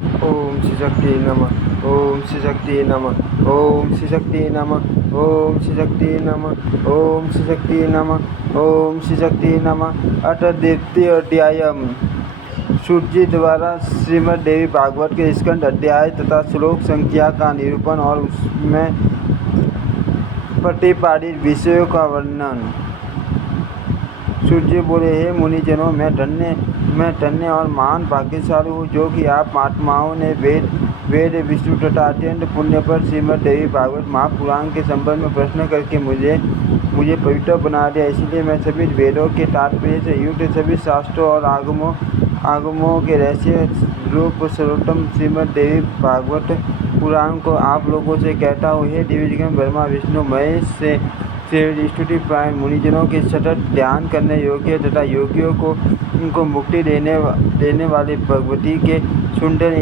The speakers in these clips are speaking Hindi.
ओम श्री शक्ति नमः। ओम श्री शक्ति नमः। ओम श्री शक्ति नमः। ओम श्री शक्ति नमः। ओम श्री शक्ति नमः। ओम श्री शक्ति नमः। अथ द्वितीय अध्याय सूर्य द्वारा श्रीमद् देवी भागवत के स्कंद अध्याय तथा श्लोक संख्या का निरूपण और उसमें प्रतिपादित विषयों का वर्णन। सूर्य बोले, हे मुनिजनों, मैं धन्य और महान भाग्यशाली हूँ जो कि आप महात्माओं ने वेद विष्णु तथा अत्यंत पुण्य पर श्रीमद् देवी भागवत महापुराण के संबंध में प्रश्न करके मुझे पवित्र बना दिया। इसलिए मैं सभी वेदों के तात्पर्य से युक्त सभी शास्त्रों और आगमों के रहस्य रूप सर्वोत्तम श्रीमद् देवी भागवत पुराण को आप लोगों से कहता हूँ। हे देवीगण, ब्रह्मा विष्णु महेश से स्तुति प्राय मुनिजनों के सतत ध्यान करने योग्य तथा योगियों को उनको मुक्ति देने वाली भगवती के सुंदर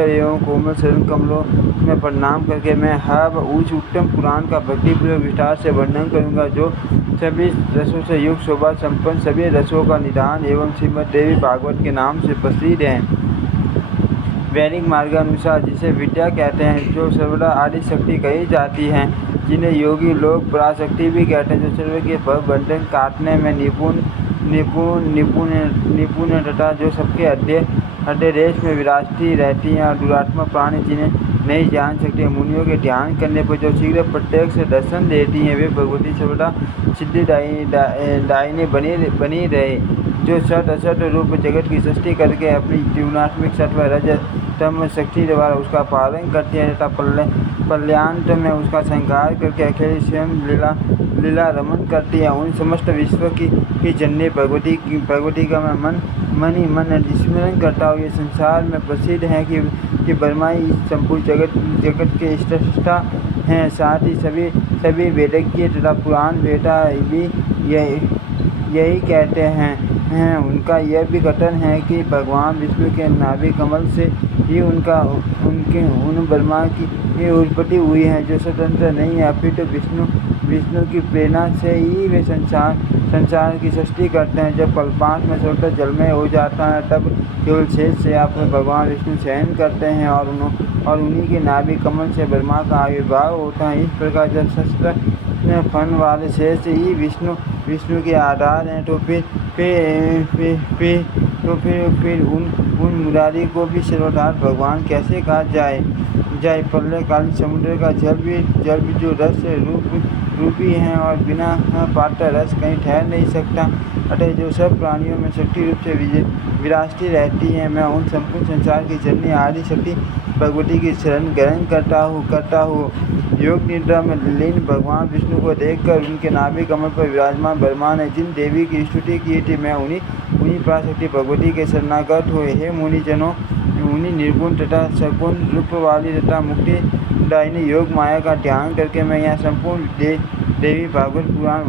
एवं कोमल चरण कमलों में प्रणाम करके मैं हर उच्च उत्तम पुराण का भक्तिपूर्वक विस्तार से वर्णन करूंगा, जो सभी रसों से युक्त शोभा संपन्न सभी रसों का निदान एवं श्रीमद् देवी भागवत के नाम से प्रसिद्ध है। वैदिक मार्गानुसार जिसे विद्या कहते हैं, जो सर्वदा आदि शक्ति कही जाती है, जिन्हें योगी लोग पराशक्ति भी कहते हैं, जो सर्व के भव बंधन काटने में निपुण तथा जो सबके हृदय देश में विराजती रहती हैं, और दुरात्मा प्राणी जिन्हें नहीं जान सकते, मुनियों के ध्यान करने पर जो शीघ्र प्रत्यक्ष दर्शन देती हैं, वे भगवती सर्वदा सिद्धि दायिनी बनी रहे, जो सत असत रूप जगत की सृष्टि करके अपनी जीवनात्मिक सत्व रज तम शक्ति द्वारा उसका पालन करती है तथा कल्याण में उसका संहार करके अकेले स्वयं लीला रमन करती है। उन समस्त विश्व की जननी भगवती का मैं मन ही मन स्मरण करता हूँ। ये संसार में प्रसिद्ध है कि ब्रह्मा ही संपूर्ण जगत के स्रष्टा हैं। साथ ही सभी वेदज्ञ तथा पुराण वेदा भी यही कहते हैं। उनका यह भी कथन है कि भगवान विष्णु के नाभि कमल से ही उन ब्रह्मा की उत्पत्ति हुई है, जो स्वतंत्र नहीं है, अपितु विष्णु की प्रेरणा से ही वे संसार की सृष्टि करते हैं। जब कल्पांत में स्वतः जलमय हो जाता है, तब केवल शेष से आप भगवान विष्णु शयन करते हैं और उन्हीं के नाभि कमल से ब्रह्मा का आविर्भाव होता है। इस प्रकार जब शस्त्र फन वाले शेष ही विष्णु के आधार हैं, तो फिर उन मुरारी को भी सर्वधार भगवान कैसे कहा जाए। प्रलयकालीन समुद्र का जल भी जो रस रूपी है और बिना पात्र रस कहीं ठहर नहीं सकता, अतः जो सब प्राणियों में शक्ति रूप से विराजती रहती है, मैं उन संपूर्ण संसार की जननी आदि शक्ति भगवती की शरण ग्रहण करता हूँ। योग निद्रा में लीन भगवान विष्णु को देखकर उनके नाभि कमल पर विराजमान ब्रह्मा ने जिन देवी की स्तुति की थी, मैं उन्हीं पराशक्ति भगवती के शरणागत हुए। हे मुनिजनों, उन्हीं निर्गुण तथा सगुण रूप वाली तथा मुक्ति दायिनी योग माया का ध्यान करके मैं यहाँ संपूर्ण देवी भागवत पुराण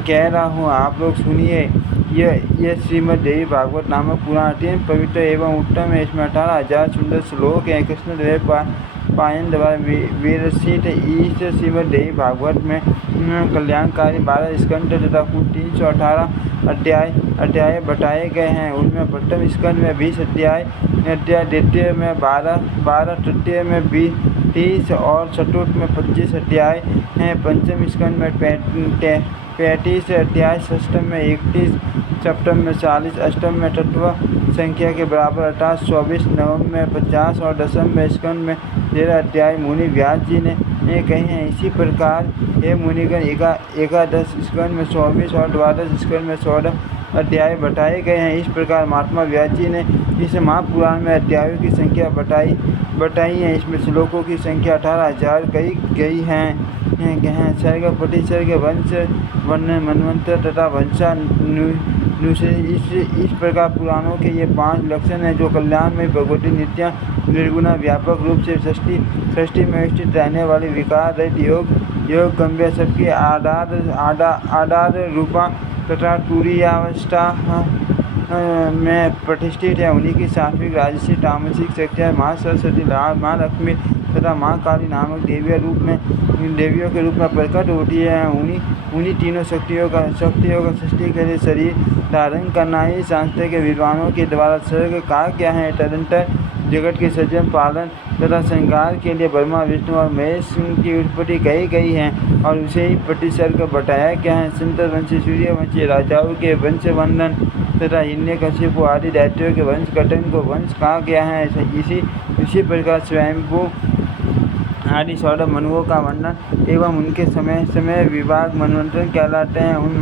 कह रहा हूँ। आप लोग सुनिए। यह श्रीमद् देवी भागवत नामक पुराण अत्यंत पवित्र एवं उत्तम है। इसमें 18,000 सुंदर श्लोक हैं। कृष्णदेव पायन द्वारा विरचित इस श्रीमद् देवी भागवत में कल्याणकारी 12 स्कंद तथा कुल 318 अध्याय बताए गए हैं। उनमें प्रथम स्कंद में 20 अध्याय, द्वितीय में 12, तृतीय में 30 और चतुर्थ में 25 अध्याय हैं। पंचम स्कंद में 35 अध्याय, षष्ठम में 31, सप्तम में 40, अष्टम में तत्व संख्या के बराबर अर्थात 24, नवम में 50 और दसम में स्कंद में 13 अध्याय मुनि व्यास जी ने कहे हैं। इसी प्रकार हे मुनिगण, एकादश स्कंद में 24 और द्वादश स्कंद में 16 अध्याय बताए गए हैं। इस प्रकार महात्मा व्यास जी ने इस महापुराण में अध्यायों की संख्या बताई है। इसमें श्लोकों की संख्या 18,000 कही गई हैं। सर्ग प्रतिसर्ग वंश मनवंतर तथा वंशा इस प्रकार पुराणों के ये 5 लक्षण हैं, जो कल्याण में भगवती नित्या निर्गुणा व्यापक रूप से सृष्टि में स्थित रहने वाली विकार रहित योग गंभीर सबकी आधार रूपा तथा तुरीयावस्था में प्रतिष्ठित है। उन्हीं की सात्विक राजसिक तामसिक शक्तियाँ माँ सरस्वती, माँ लक्ष्मी तथा माँ काली नामक देवियों के रूप में प्रकट होती है। उन्हीं तीनों शक्तियों का सृष्टि के लिए शरीर धारण करना ही शास्त्र के विद्वानों के द्वारा सर्ग कहा गया है। तदंतर जगत के सृजन, पालन तथा संहार के लिए ब्रह्मा, विष्णु और महेश की उत्पत्ति कही गई है और उसे ही प्रतिसर्ग बताया गया है। संतवंशी, सूर्यवंशी राजाओं के वंश वर्णन तथा हिरण्यकशिपु आदि दैत्यों के वंश गठन को वंश कहा गया है। इसी प्रकार स्वयंभू आदि 16 मनुओं का वर्णन एवं उनके समय विभाग मनवंतर कहलाते हैं। उन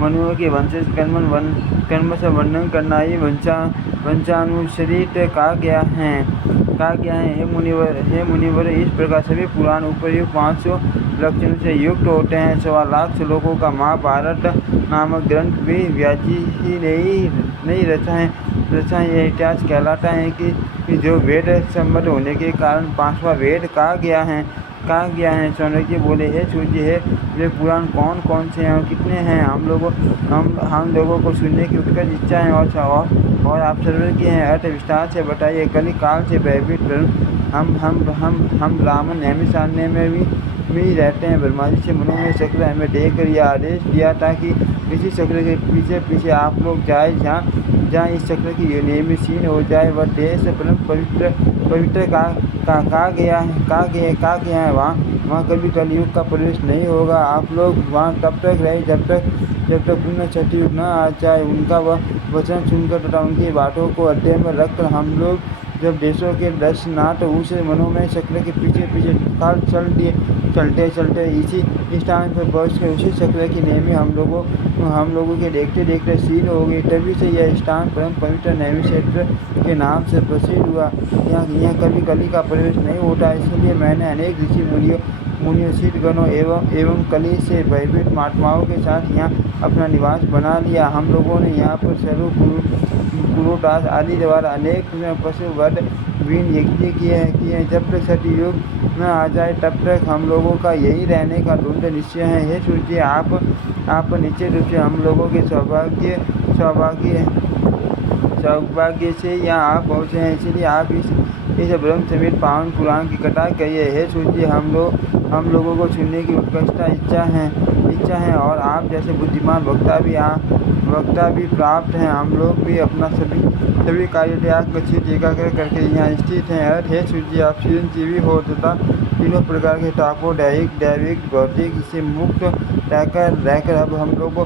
मनुओं के वंशज कर्म से वर्णन करना ही वंशानुचरित कहा गया है। हे मुनिवर, इस प्रकार सभी पुराण उपर्युक्त 500 लक्षणों से युक्त होते हैं। 1.25 लाख श्लोकों का महाभारत नामक ग्रंथ भी व्यास ही नहीं रचा है। यह इतिहास कहलाता है कि जो वेद सम्मत होने के कारण 5वां वेद कहा गया है। सौनक जी बोले, हे सूर्य, हे वे पुराण कौन कौन से हैं और कितने हैं? हम लोगों को सुनने की उत्कट इच्छा है और आप सर्वर की हैं। अर्थ विस्तार से बताइए। कली काल से भयभीत हम ब्राह्मण नैमिषारण्य में भी रहते हैं। ब्रह्मा जी से मनोमय चक्र हमें देकर यह आदेश दिया था कि इसी चक्र के पीछे पीछे आप लोग जाए, जहाँ इस चक्र की नियमित सीन हो जाए। वह देश परम पवित्र कहा गया है। वहाँ कभी कलयुग का प्रवेश नहीं होगा। आप लोग वहाँ तब तक रहे जब तक पुण्य सतयुग न आ जाए। उनका वह वचन सुनकर तथा उनकी बातों को हृदय में रखकर हम लोग जब देशों के दर्शनार्थ उस मनोमय चक्र के पीछे चलते इसी स्थान पर पहुँचकर उसी चक्र की नेमी हम लोगों के देखते सील हो गई। तभी से यह स्थान परम पवित्र नैमी क्षेत्र के नाम से प्रसिद्ध हुआ। यहाँ कभी कली का प्रवेश नहीं होता। इसलिए मैंने अनेक ऋषि मुनियों, सिद्धगणों एवं कली से भयभीत महात्माओं के साथ यहाँ अपना निवास बना लिया। हम लोगों ने यहाँ पर पुरोटास आदि द्वारा अनेक पशु वध वीण यज्ञ किए हैं। जब तक सतयुग न आ जाए तब तक हम लोगों का यही रहने का दृढ़ निश्चय है। हे सूर्य, आप निश्चित रूप से हम लोगों के सौभाग्य से यहाँ आप पहुँचे हैं। इसलिए आप इस ब्रह्म समेत पावन पुराण की कथा कहिए। हे सूर्य, हम लोगों को सुनने की उत्कृष्ट इच्छा है और आप जैसे बुद्धिमान वक्ता भी प्राप्त हैं। हम लोग भी अपना सभी कार्य त्याग कर चित्त एकाग्र करके यहाँ स्थित हैं। हे सूर्य, आप चिरंजीवी हो तथा तीनों प्रकार के तापों दैविक भौतिक से मुक्त रहकर अब हम लोगों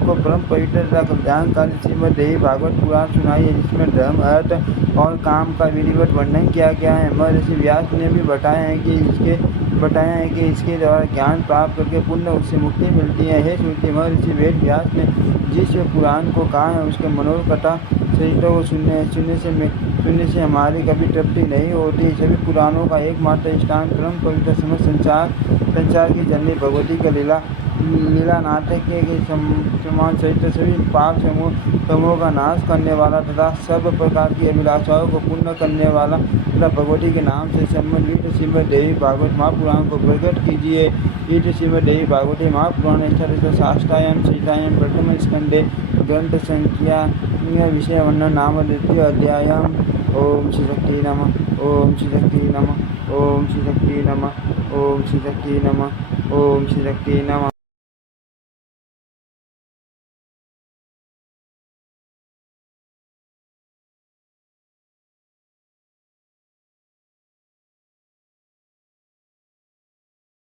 को परम पवित्र तथा कल्याणकारी श्रीमद् देवी भागवत पुराण सुनाइए, जिसमें धर्म, अर्थ और काम का विधिवत वर्णन किया गया है। महर्षि व्यास ने भी बताया है कि इसके द्वारा ज्ञान प्राप्त करके पुण्य उससे मुक्ति मिलती है। हे सूर्य, महर्षि वेद व्यास ने जिस पुराण को कहा है उसके मनोकथा चरित्रों को सुनने से हमारी कभी तृप्ति नहीं होती। सभी पुराणों का एकमात्र स्थान परम पवित्र समस्त संसार की जननी भगवती का लीला नाटक के समान चरित्र सभी पाप समूह का नाश करने वाला तथा सब प्रकार की अभिलाषाओं को पूर्ण करने वाला तथा भगवती के नाम से संबंधित श्रीमद् देवी भागवत महापुराण को प्रकट कीजिए। इस श्रीमद् देवी भागवती महापुराण शास्त्रायाम सीतायाम प्रथम स्कंदे ग्रंथ संख्या विषय वर्णन नाम द्वितीय अध्यायम। ओम श्री शक्ति नमः। ओम श्री शक्ति नमः। ओम श्री शक्ति नमः। ओम श्री शक्ति नमः। ओम श्री शक्ति नमः।